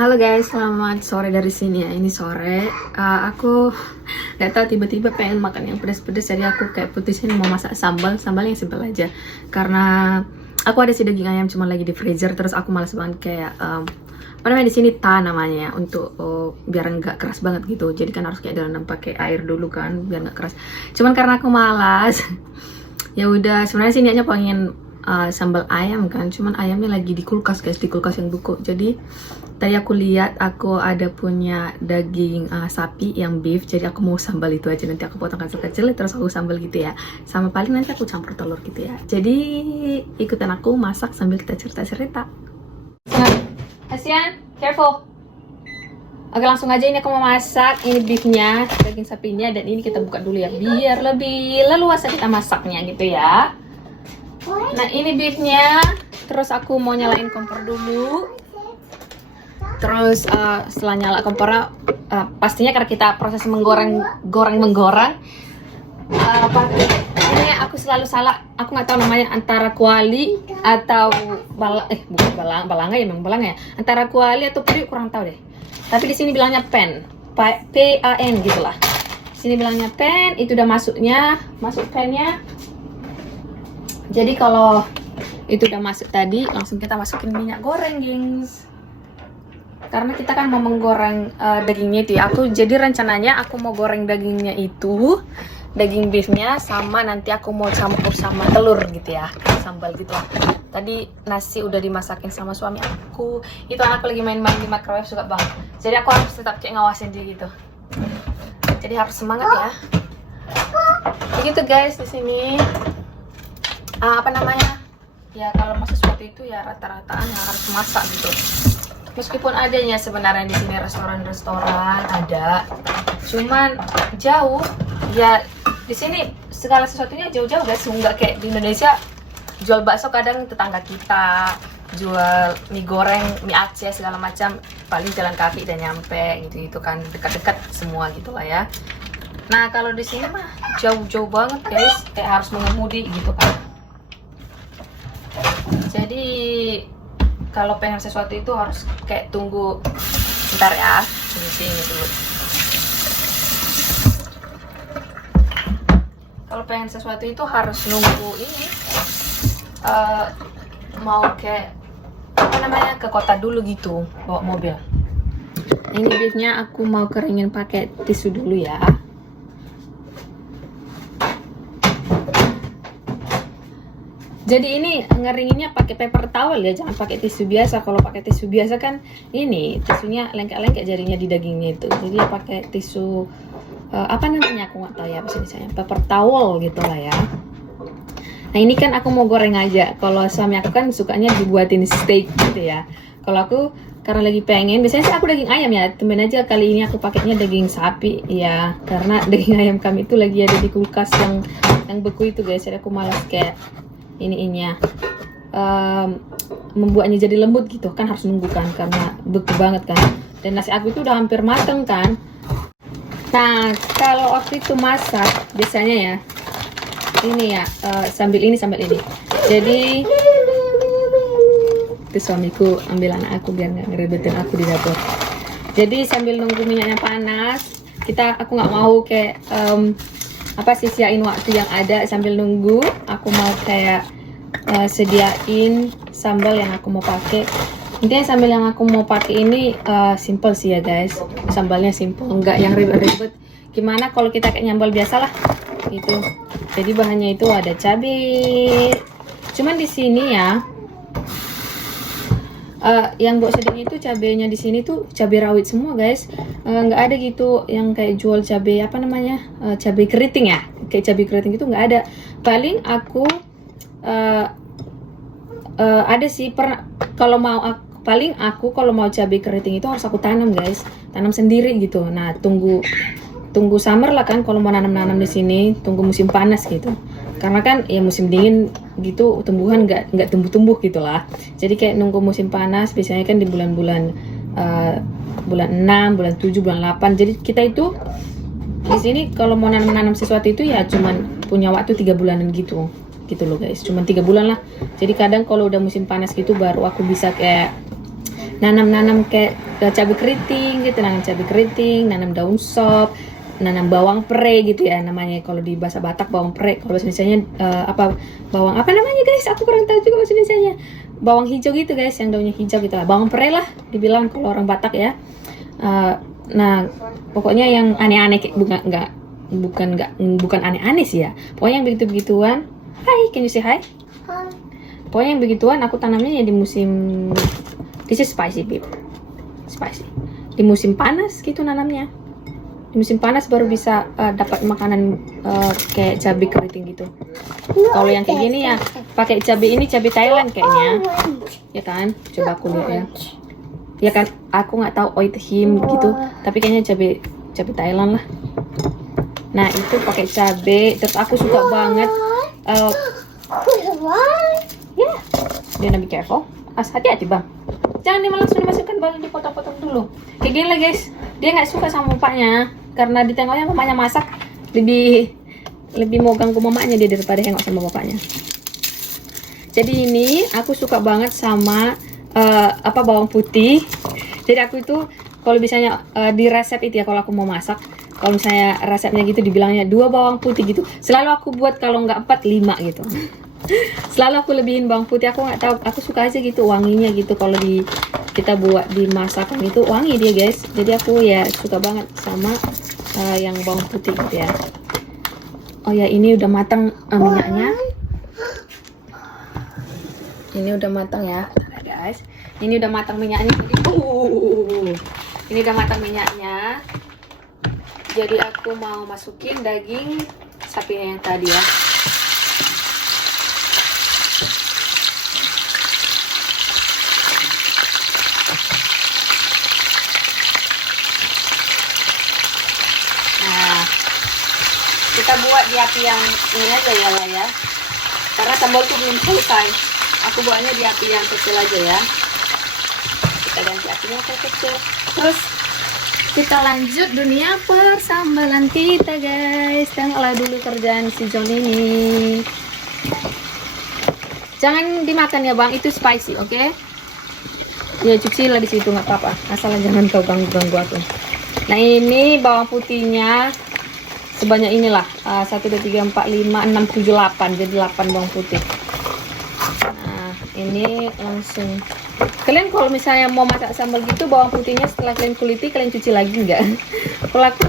Halo guys, selamat sore dari sini ya. Ini sore. Aku nggak tahu tiba-tiba pengen makan yang pedas-pedas, jadi aku kayak putusin mau masak sambal yang simpel aja. Karena aku ada si daging ayam cuma lagi di freezer, terus aku malas banget kayak apa namanya di sini namanya ya, untuk biar nggak keras banget gitu. Jadi kan harus kayak direndam pakai air dulu kan biar nggak keras. Cuman karena aku malas, ya udah sebenarnya sih niatnya pengen sambal ayam kan, cuman ayamnya lagi di kulkas guys, di kulkas yang buku. Jadi tadi aku lihat aku ada punya daging sapi yang beef, jadi aku mau sambal itu aja. Nanti aku potong kecil-kecil terus aku sambal gitu ya, sama paling nanti aku campur telur gitu ya. Jadi ikutan aku masak sambil kita cerita-cerita. Asian, careful. Oke, langsung aja ini aku mau masak. Ini beefnya, daging sapinya, dan ini kita buka dulu ya biar lebih leluasa kita masaknya gitu ya. Nah ini beefnya, terus aku mau nyalain kompor dulu. Terus setelah nyala kompornya, pastinya karena kita proses menggoreng, ini aku selalu salah. Aku nggak tahu namanya, antara kuali atau bukan balanga ya, memang balanga ya. Antara kuali atau puri, kurang tahu deh. Tapi di sini bilangnya pan, P-A-N gitulah. Sini bilangnya pan, itu udah masuk pannya. Jadi kalau itu udah masuk tadi, langsung kita masukin minyak goreng, gengs. Karena kita kan mau menggoreng dagingnya itu ya. Jadi rencananya aku mau goreng dagingnya itu, daging beefnya, sama nanti aku mau campur sama telur gitu ya, sambal gitu lah. Tadi nasi udah dimasakin sama suami aku. Itu anakku lagi main-main di microwave, suka banget. Jadi aku harus tetap kayak ngawasin dia gitu. Jadi harus semangat ya. Begitu guys di sini. Apa namanya? Ya kalau masak seperti itu ya rata-rataan yang harus masak gitu. Meskipun adanya sebenarnya di sini restoran-restoran ada, cuman jauh ya. Di sini segala sesuatunya jauh-jauh guys, nggak kayak di Indonesia. Jual bakso kadang tetangga kita, jual mie goreng, mie Aceh segala macam, paling jalan kaki dan nyampe gitu kan, dekat-dekat semua gitulah ya. Nah kalau di sini mah jauh-jauh banget guys, kayak harus mengemudi gitu kan. Jadi kalau pengen sesuatu itu harus kayak tunggu bentar ya, sini dulu. Kalau pengen sesuatu itu harus nunggu ini, mau kayak apa namanya, ke kota dulu gitu, bawa mobil. Ini beefnya aku mau keringin pakai tisu dulu ya. Jadi ini ngeringinnya pakai paper towel ya, jangan pakai tisu biasa. Kalau pakai tisu biasa kan ini tisunya lengket-lengket jarinya di dagingnya itu. Jadi ya pakai tisu apa namanya, aku nggak tahu ya apa misalnya, paper towel gitu lah ya. Nah ini kan aku mau goreng aja. Kalau suami aku kan sukanya dibuatin steak gitu ya. Kalau aku karena lagi pengen, biasanya sih aku daging ayam ya. Tumben aja kali ini aku pakainya daging sapi ya, karena daging ayam kami itu lagi ada di kulkas yang beku itu guys. Jadi aku malas kayak ininya membuatnya jadi lembut gitu kan, harus nunggu kan karena beku banget kan. Dan nasi aku itu udah hampir mateng kan. Nah kalau waktu itu masak biasanya ya ini ya, sambil ini. Jadi itu suamiku ambil anak aku biar nggak ngerebetin aku di dapur. Jadi sambil nunggu minyaknya panas, aku nggak mau kayak sia-siain waktu yang ada. Sambil nunggu aku mau kayak sediain sambal yang aku mau pakai. Intinya sambal yang aku mau pakai ini simple sih ya guys, sambalnya simple, nggak yang ribet-ribet. Gimana kalau kita kayak nyambal biasa lah gitu. Jadi bahannya itu ada cabai, cuman di sini ya yang buat sedang itu cabenya di sini tuh cabai rawit semua guys. Nggak ada gitu yang kayak jual cabai apa namanya, cabai keriting ya, kayak cabai keriting itu nggak ada. Paling aku ada sih pernah, kalau mau cabai keriting itu harus aku tanam guys, tanam sendiri gitu. Nah tunggu summer lah kan kalau mau nanam di sini, tunggu musim panas gitu. Karena kan ya musim dingin gitu tumbuhan nggak tumbuh gitulah. Jadi kayak nunggu musim panas, biasanya kan di bulan-bulan bulan 6, bulan 7, bulan 8. Jadi kita itu di sini kalau mau nanam sesuatu itu ya cuman punya waktu 3 bulanan gitu loh guys, cuman 3 bulan lah. Jadi kadang kalau udah musim panas gitu baru aku bisa kayak nanam kayak cabai keriting gitu, nanam cabai keriting, nanam daun sop, nanam bawang pre gitu ya namanya kalau di bahasa Batak, bawang pre. Kalau bahasa Indonesianya bawang apa namanya guys, aku kurang tahu juga bahasa Indonesianya. Bawang hijau gitu guys, yang daunnya hijau gitu lah, bawang pre lah dibilang kalau orang Batak ya. Nah pokoknya yang aneh-aneh, bukan aneh-aneh sih ya, pokoknya yang begitu-begituan. Hai, can you say hi? Pokoknya yang begituan aku tanamnya ya di musim, this is spicy babe, spicy, di musim panas gitu nanamnya. Di musim panas baru bisa dapat makanan kayak cabai keriting gitu. Kalau yang kayak gini ya pakai cabai ini, cabai Thailand kayaknya, ya kan? Coba aku lihat ya. Ya kan, aku nggak tahu him gitu, tapi kayaknya cabai Thailand lah. Nah itu pakai cabai, terus aku suka banget. Ya, dia be careful. Hati-hati bang. Jangan dia langsung dimasukkan, baru dipotong-potong dulu. Kayak gini lah guys. Dia nggak suka sama bapaknya karena ditengoknya mamanya masak lebih mau ganggu mamanya dia daripada hengok sama bapaknya. Jadi ini aku suka banget sama bawang putih. Jadi aku itu kalau misalnya di resep itu ya, kalau aku mau masak, kalau misalnya resepnya gitu dibilangnya 2 bawang putih gitu, selalu aku buat kalau nggak 4, 5 gitu. Selalu aku lebihin bawang putih, aku nggak tahu, aku suka aja gitu wanginya gitu kalau kita buat di masakan itu wangi dia guys. Jadi aku ya suka banget sama yang bawang putih gitu ya. Oh ya, ini udah matang minyaknya. Ini udah matang ya guys. Ini udah matang minyaknya. Ini udah matang minyaknya. Jadi aku mau masukin daging sapinya yang tadi ya. Nah, kita buat di api yang ini aja ya lah ya. Karena sambal tuh belum selesai. Aku buatnya di api yang kecil aja ya. Kita ganti apinya ke kecil. Terus kita lanjut dunia persambalan kita guys. Tengoklah dulu kerjaan si John ini. Jangan dimakan ya bang, itu spicy, oke? Okay? Ya cuci lah di situ nggak apa-apa. Asal jangan kau ganggu aku. Nah ini bawang putihnya sebanyak inilah 1, 2, 3, 4, 5, 6, 7, 8. Jadi 8 bawang putih. Nah ini langsung. Kalian kalau misalnya mau masak sambal gitu, bawang putihnya setelah kalian kuliti, kalian cuci lagi nggak? Kalau aku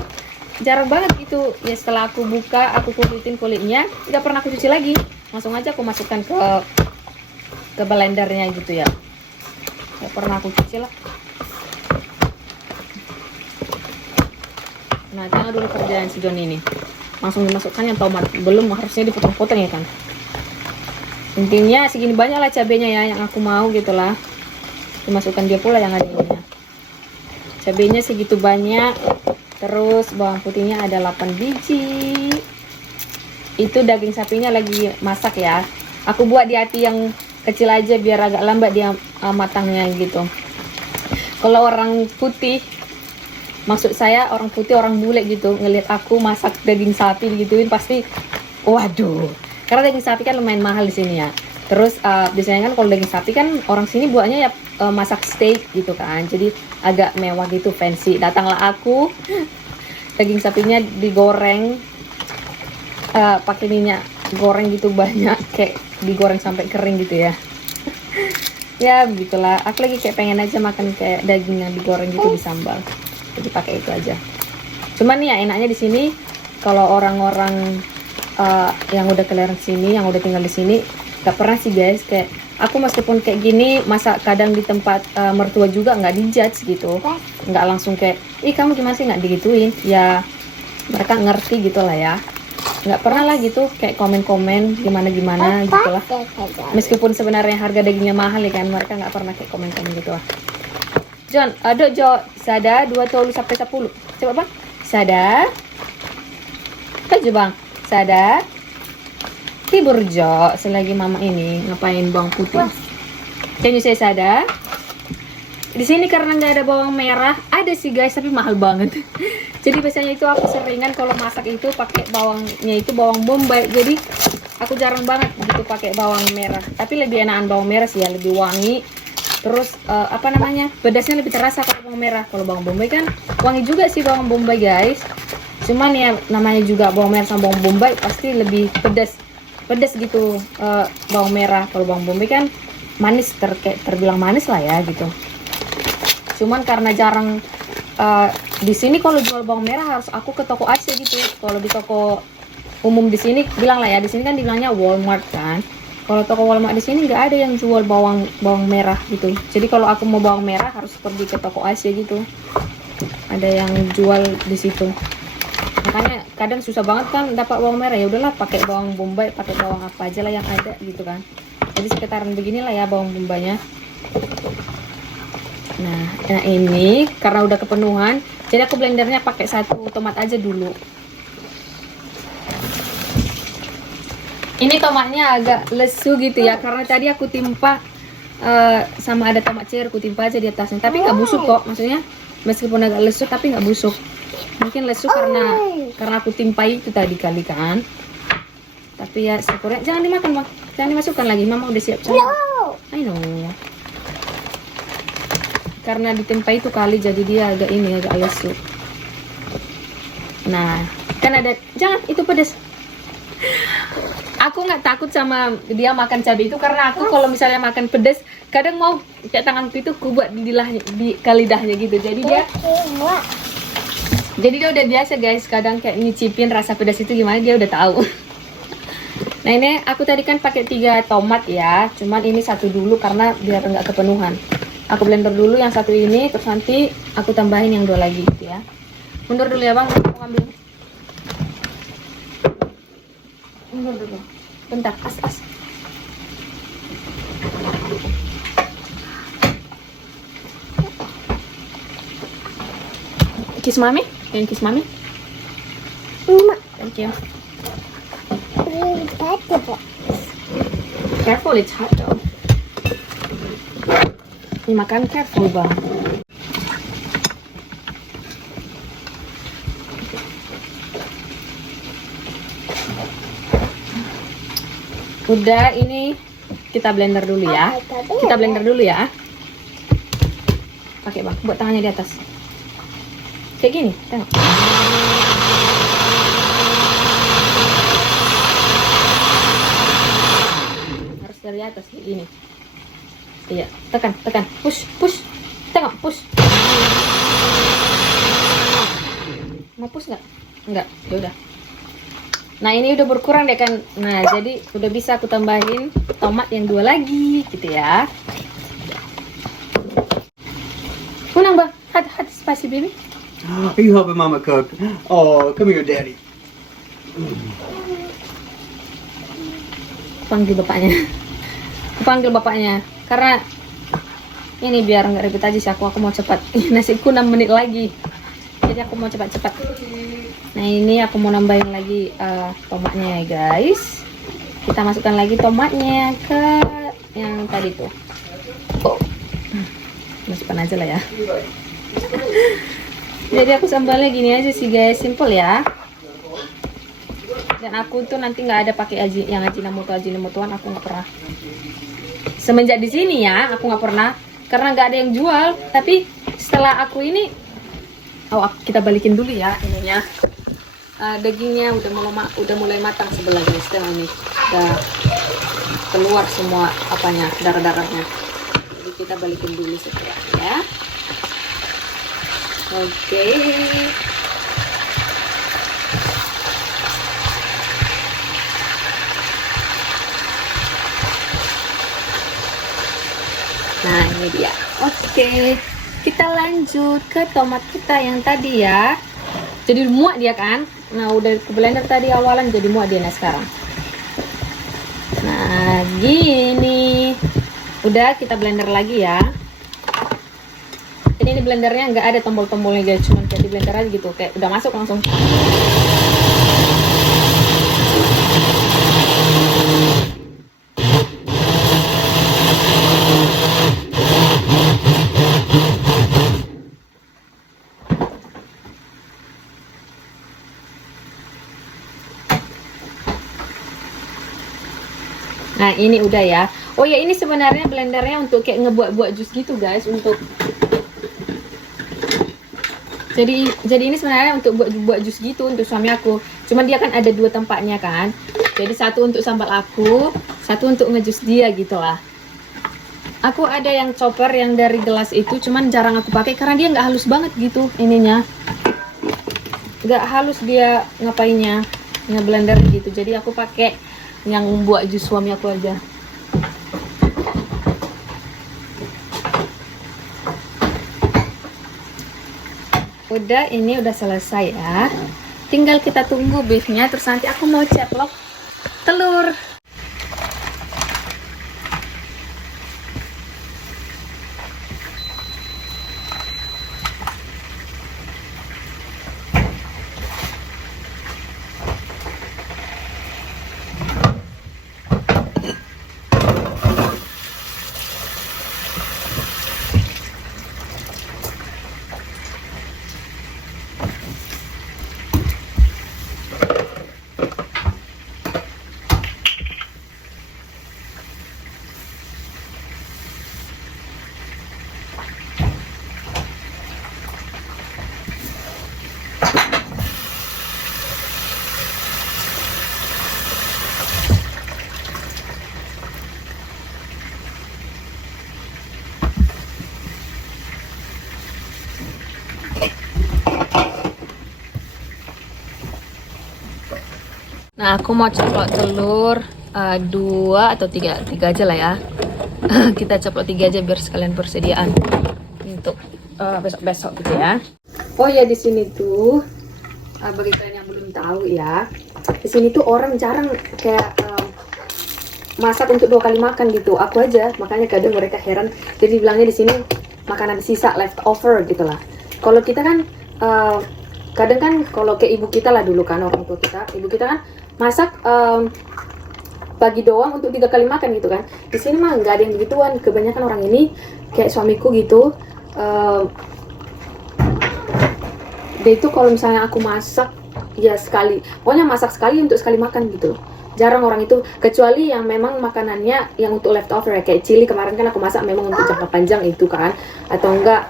jarang banget gitu ya, setelah aku buka, aku kulitin kulitnya, nggak pernah aku cuci lagi, langsung aja aku masukkan ke blendernya gitu ya, nggak pernah aku cuci lah. Nah jangan dulu kerjaan si John ini, langsung dimasukkan yang tomat, belum harusnya dipotong-potong ya kan. Intinya segini banyak lah cabenya ya yang aku mau gitulah, dimasukkan dia pula yang ada ininya. Cabenya segitu banyak. Terus bawang putihnya ada 8 biji. Itu daging sapinya lagi masak ya. Aku buat di api yang kecil aja biar agak lambat dia matangnya gitu. Kalau orang putih, maksud saya orang putih, orang bule gitu, ngelihat aku masak daging sapi gituin pasti waduh. Karena daging sapi kan lumayan mahal di sini ya. Terus biasanya kan kalau daging sapi kan orang sini buatnya ya masak steak gitu kan. Jadi agak mewah gitu, fancy. Datanglah aku, daging sapinya digoreng pakai minyak goreng gitu banyak, kayak digoreng sampai kering gitu ya. Ya begitulah. Aku lagi kayak pengen aja makan kayak daging yang digoreng gitu di sambal. Jadi pakai itu aja. Cuman nih ya enaknya di sini kalau orang-orang yang udah keliaran sini, yang udah tinggal di sini, gak pernah sih guys kayak aku meskipun kayak gini masak kadang di tempat mertua juga nggak dijudge gitu, nggak langsung kayak ih kamu gimana sih, nggak digituin ya, mereka ngerti gitu lah ya, nggak pernah lah gitu kayak komen-komen gimana gitu lah, meskipun sebenarnya harga dagingnya mahal ya kan, mereka nggak pernah kayak komen-komen gitu lah. John, aduk Jo, sada 2 tolu sampai 10, coba bang, sada, aja bang, sada. Hibur Jo, selagi mama ini ngapain bawang putih. Can you say sada? Di sini karena nggak ada bawang merah, ada sih guys, tapi mahal banget. Jadi biasanya itu aku seringan kalau masak itu pakai bawangnya itu bawang bombay. Jadi aku jarang banget gitu pakai bawang merah. Tapi lebih enakan bawang merah sih ya, lebih wangi. Terus apa namanya, pedasnya lebih terasa kalau bawang merah. Kalau bawang bombay kan wangi juga sih bawang bombay guys, cuman ya namanya juga bawang merah sama bawang bombay pasti lebih pedas gitu bawang merah. Kalau bawang bombay kan manis, terbilang manis lah ya gitu. Cuman karena jarang di sini kalau jual bawang merah harus aku ke toko Asia gitu. Kalau di toko umum di sini bilang lah ya, di sini kan dibilangnya Walmart kan. Kalau toko Walmart di sini nggak ada yang jual bawang merah gitu. Jadi kalau aku mau bawang merah harus pergi ke toko Asia gitu. Ada yang jual di situ. Makanya kadang susah banget kan dapat bawang merah. Ya udahlah pakai bawang bombay, pakai bawang apa aja lah yang ada gitu kan. Jadi sekitaran beginilah ya bawang bombaynya. Nah ini karena udah kepenuhan, jadi aku blendernya pakai 1 tomat aja dulu. Ini tomatnya agak lesu gitu ya, karena tadi aku timpa sama ada tomat cherry, aku timpa aja di atasnya. Tapi nggak busuk kok, maksudnya meskipun agak lesu tapi nggak busuk. Mungkin lesu karena aku timpa itu tadi kali kan. Tapi ya syukurnya, jangan dimakan bang, jangan dimasukkan lagi, mama udah siap sama. I know. Karena ditimpa itu kali jadi dia agak lesu. Nah kan ada, jangan itu pedas. Aku nggak takut sama dia makan cabai itu, karena aku kalau misalnya makan pedas kadang mau kayak tanganku itu ku buat di lidahnya gitu. Jadi dia udah biasa guys, kadang kayak nyicipin rasa pedas itu gimana dia udah tahu. Nah ini aku tadi kan pakai 3 tomat ya, cuman ini 1 dulu karena biar nggak kepenuhan. Aku blender dulu yang 1 ini, terus nanti aku tambahin yang 2 lagi gitu ya. Mundur dulu ya bang, aku ambil. Mundur dulu, bentar, as. Kiss mami, can you kiss mami? Thank you. Careful, it's hot though. Ini makan careful bang. Udah, ini kita blender dulu ya. Kita blender dulu ya. Pakai bang, buat tangannya di atas. Kayak gini, tengok. Harus dari atas kayak gini. Iya, tekan, push. Tengok, push. Mau push nggak? Nggak, ya udah. Nah ini udah berkurang deh kan. Nah jadi udah bisa aku tambahin tomat yang 2 lagi gitu ya. Unang bang, hot spicy baby. Are you helping mama cook? Oh, come here daddy. Panggil bapaknya. Aku panggil bapaknya karena ini biar nggak ribet aja sih, aku mau cepat. Nasiku 6 menit lagi, jadi aku mau cepat. Nah ini aku mau nambahin lagi tomatnya ya guys. Kita masukkan lagi tomatnya ke yang tadi tuh. Masukkan aja lah ya. Jadi aku sambalnya gini aja sih guys, simple ya. Dan aku tuh nanti nggak ada pakai yang ajinomotoan, aku nggak pernah. Semenjak di sini ya, aku nggak pernah, karena nggak ada yang jual. Tapi setelah aku ini, kita balikin dulu ya ininya. Dagingnya udah mulai matang sebelah guys. Ini udah keluar semua apanya, darah-darahnya. Jadi kita balikin dulu setelah ya. Oke. Nah ini dia. Oke, kita lanjut ke tomat kita yang tadi ya. Jadi muak dia kan. Nah udah ke blender tadi awalan, jadi muak dia nah sekarang. Nah gini, udah kita blender lagi ya. Ini di blendernya nggak ada tombol-tombolnya guys, cuma kayak di blender aja gitu, kayak udah masuk langsung. Nah, ini udah ya. Oh ya, ini sebenarnya blendernya untuk kayak ngebuat-buat jus gitu, guys, untuk jadi ini sebenarnya untuk buat jus gitu untuk suami aku. Cuman dia kan ada 2 tempatnya kan. Jadi satu untuk sambal aku, satu untuk ngejus dia gitu lah. Aku ada yang chopper yang dari gelas itu, cuman jarang aku pakai karena dia nggak halus banget gitu ininya. Nggak halus dia ngapainnya, ngeblender gitu. Jadi aku pakai yang buat jus suami aku aja. Udah, ini udah selesai ya. Tinggal kita tunggu beefnya, terus nanti aku mau ceplok telur. Nah, aku mau ceplok telur 2 atau 3 aja lah ya. Kita ceplok 3 aja biar sekalian persediaan untuk besok-besok gitu ya. Oh ya, di sini tuh bagi kalian yang belum tahu ya, di sini tuh orang jarang kayak masak untuk 2 kali makan gitu. Aku aja, makanya kadang mereka heran. Jadi bilangnya di sini makanan sisa, leftover gitu lah. Kalau kita kan kadang kan kalau kayak ibu kita lah dulu kan, orang tua kita, ibu kita kan masak pagi doang untuk 3 kali makan gitu kan. Di sini mah nggak ada yang begituan. Kebanyakan orang ini kayak suamiku gitu, dia itu kalau misalnya aku masak ya sekali, pokoknya masak sekali untuk sekali makan gitu. Jarang orang itu, kecuali yang memang makanannya yang untuk leftover ya, kayak chili kemarin kan aku masak memang untuk jangka panjang itu kan, atau enggak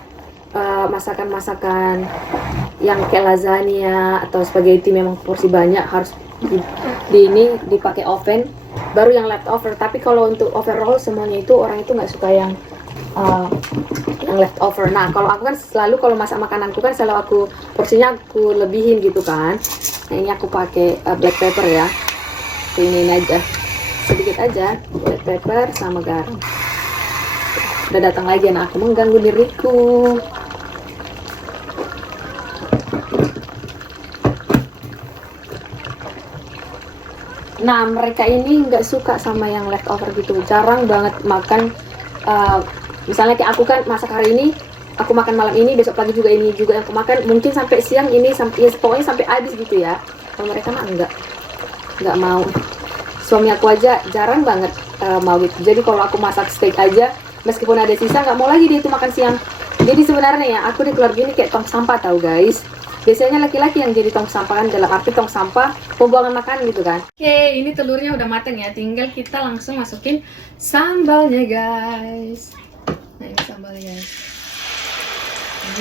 masakan-masakan yang kayak lasagna atau spaghetti memang porsi banyak harus ini dipakai oven, baru yang leftover. Tapi kalau untuk overall semuanya itu orang itu nggak suka yang leftover. Nah, kalau aku kan selalu kalau masak makananku kan selalu aku porsinya aku lebihin gitu kan. Nah, ini aku pakai black pepper ya. Ini aja sedikit aja black pepper sama garam. Udah datang lagi anak aku mengganggu diriku. Nah, mereka ini nggak suka sama yang leftover gitu, jarang banget makan. Misalnya kayak aku kan masak hari ini, aku makan malam ini, besok pagi juga ini juga yang aku makan, mungkin sampai siang ini sampai ya, pokoknya sampai habis gitu ya. Kalau mereka mah nggak mau. Suami aku aja jarang banget mau gitu. Jadi kalau aku masak steak aja, meskipun ada sisa nggak mau lagi dia itu makan siang. Jadi sebenarnya ya aku di keluarga ini kayak tong sampah tahu guys. Biasanya laki-laki yang jadi tong sampah kan, dalam arti tong sampah pembuangan makan gitu kan. Oke, ini telurnya udah mateng ya, tinggal kita langsung masukin sambalnya guys. Nah, ini sambalnya guys.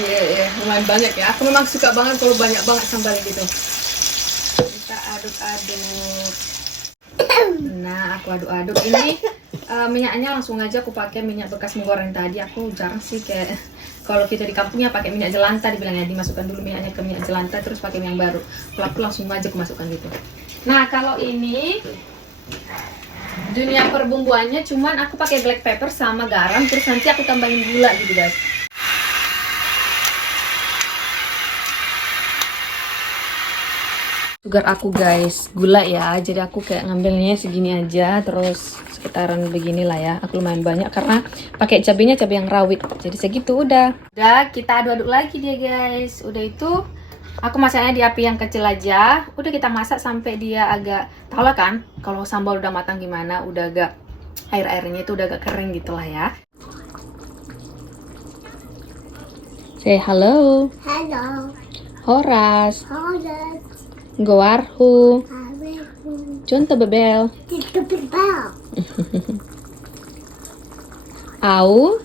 Iya, lumayan banyak ya. Aku memang suka banget kalau banyak banget sambalnya gitu. Kita aduk-aduk. Nah, aku aduk-aduk ini minyaknya langsung aja aku pakai minyak bekas menggoreng tadi. Aku jarang sih kayak kalau kita di kampungnya pakai minyak jelantah, dibilangnya dimasukkan dulu minyaknya ke minyak jelantah terus pakai minyak baru. Kalau aku langsung aja aku masukkan gitu. Nah, kalau ini dunia perbumbuannya cuman aku pakai black pepper sama garam, terus nanti aku tambahin gula gitu guys. Sugar aku guys, gula ya, jadi aku kayak ngambilnya segini aja, terus sekitaran beginilah ya. Aku lumayan banyak karena pakai cabenya cabai yang rawit, jadi segitu udah. Udah, kita aduk-aduk lagi dia guys. Udah itu aku masaknya di api yang kecil aja. Udah kita masak sampai dia agak, tau lah kan kalau sambal udah matang gimana, udah agak air-airnya itu udah agak kering gitulah ya. Say hello. Hello. Horas. Horas. Gowarhu. Awehu. Junta bebel. Tito Bebel. Au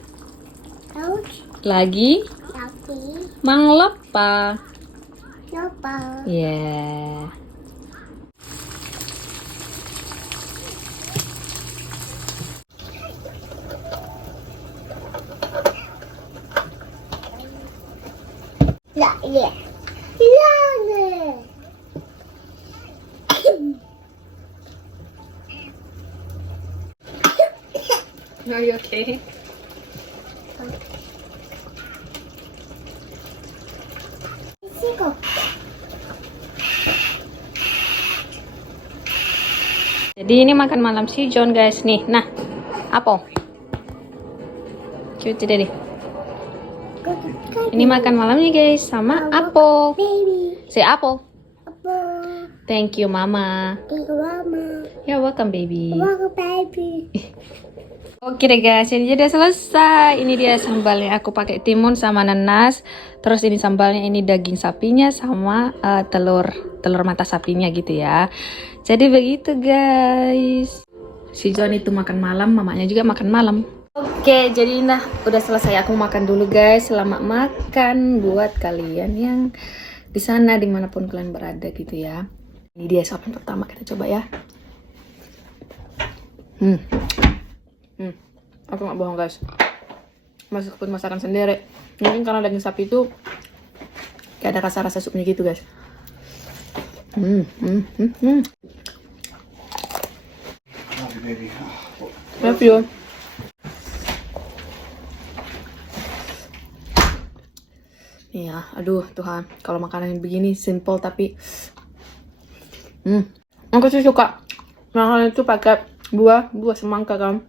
Ouch. lagi Lagi. manglepa. Lupa. Yeah. Lagi. Lagi. Are you okay? Siko. Jadi ini makan malam si John guys nih. Nah, apa? Cute deh. Ini makan malamnya guys sama Apple. Baby. Say Apple. Apa? Thank you mama. Thank you, Mama. You're welcome baby. Welcome, baby. Oke deh guys, ini udah selesai. Ini dia sambalnya. Aku pakai timun sama nanas. Terus ini sambalnya ini daging sapinya sama telur mata sapinya gitu ya. Jadi begitu guys. Si John itu makan malam, mamanya juga makan malam. Oke, jadi nah udah selesai. Aku makan dulu guys. Selamat makan buat kalian yang di sana dimanapun kalian berada gitu ya. Ini dia suapan pertama, kita coba ya. Aku nggak bohong guys, meskipun masakan sendiri mungkin karena daging sapi itu kayak ada rasa-rasa supnya gitu guys. Love you, baby. Love you. Iya, aduh Tuhan, kalau makanan yang begini simple tapi aku sih suka makanan itu pakai buah semangka kan.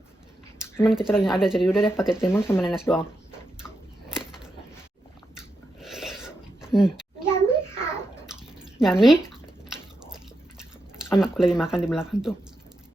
Cuman kita lagi nggak ada, jadi udah deh pakai timun sama nanas doang. Yummy. Yummy. Anakku lagi makan di belakang tuh.